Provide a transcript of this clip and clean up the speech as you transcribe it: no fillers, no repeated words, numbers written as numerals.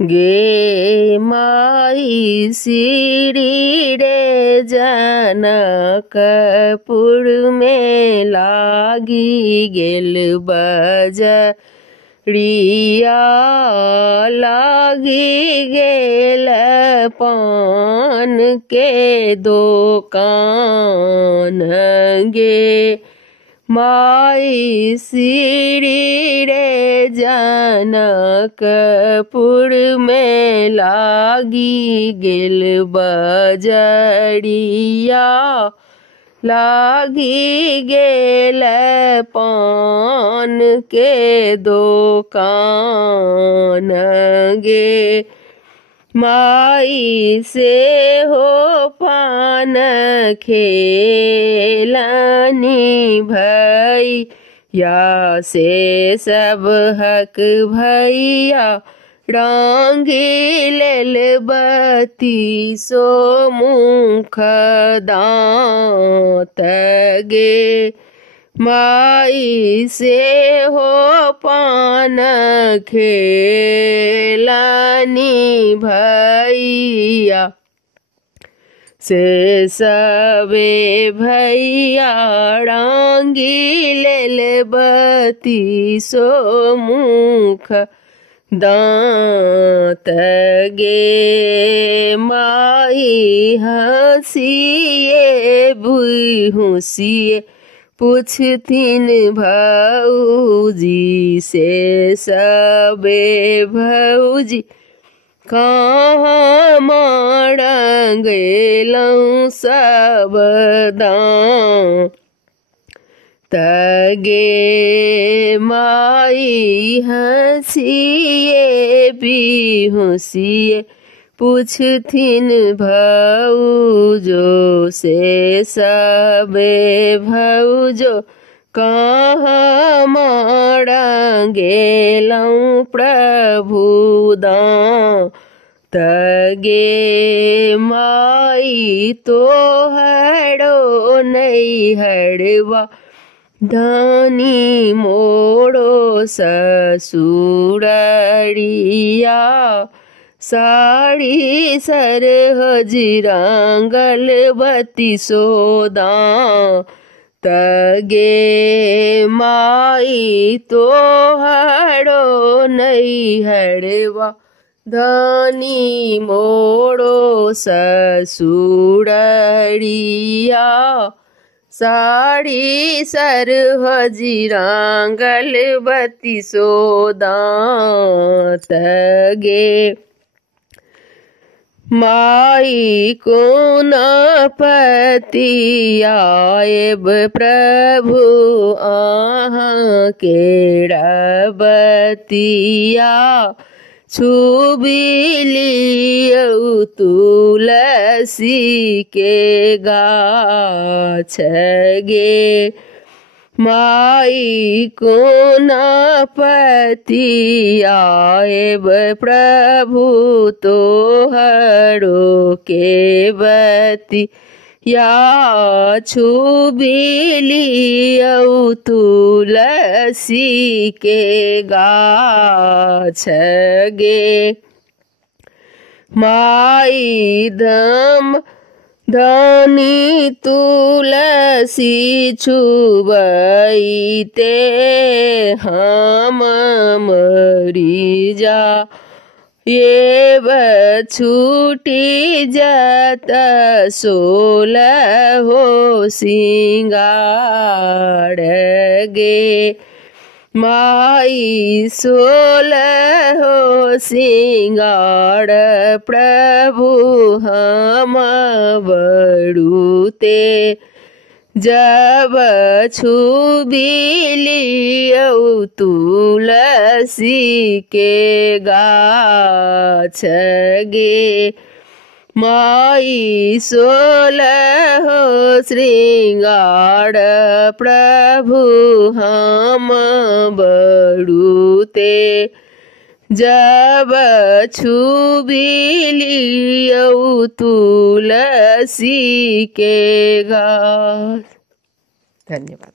गे माई सीढ़ी रे जनकपुर में लागी गेल बजरिया, लागी गेल पान के दुकान। गे माई सीढ़ी रे जनकपुर में लागी गेल बजरिया, लागी गेल पान के दुकान। गे माई से हो पान खेलनी भैया से सब हक भैया, डांगी लेल बत्तीसो मुख दांत। गे माई से हो पान खेलनी भैया से सबे भैया, डांगी लेल बत्तीसो मुख दांत। गे माई हंसिए बुहुसिए पूछथिन भौजी से सबे भौजी, कहाँ मार गेलौं सब दांत। गे माई हंसिए बिहुसिए पूछथिन भौजो से सबे भौजो, कहाँ मार गेलौं प्रभु दांत। गे माई तोहरो नैहरवा धनी मोड़ो ससुररिया, साड़ी सरहज रांगल बत्तीसो दांत। गे माई तोहरो नैहरवा धनी मोड़ो ससुररिया, साड़ी सरहज रांगल बत्तीसो दांत। गे माई कोन पति आएब प्रभु आहाँ केरा बतिया, छुबी लियौ तुलसी के गाछ। गे माई कोन पति आएब प्रभु तोहरो के बती, या छुबी लियौ तुलसी के गाछ। गे माई धम धनी तुलसी छुबैते हम मरी जा, ये छूटी जात सोलह हो सिंगार। गे माई सोलह हो सिंगार प्रभु हम बड़ूते, जब छुबी लियौ तुलसी के गाछ। गे माई सोलह हो श्रृंगार प्रभु हम बड़ूते, जब छुबी लियौ तुलसी के गाछ। धन्यवाद।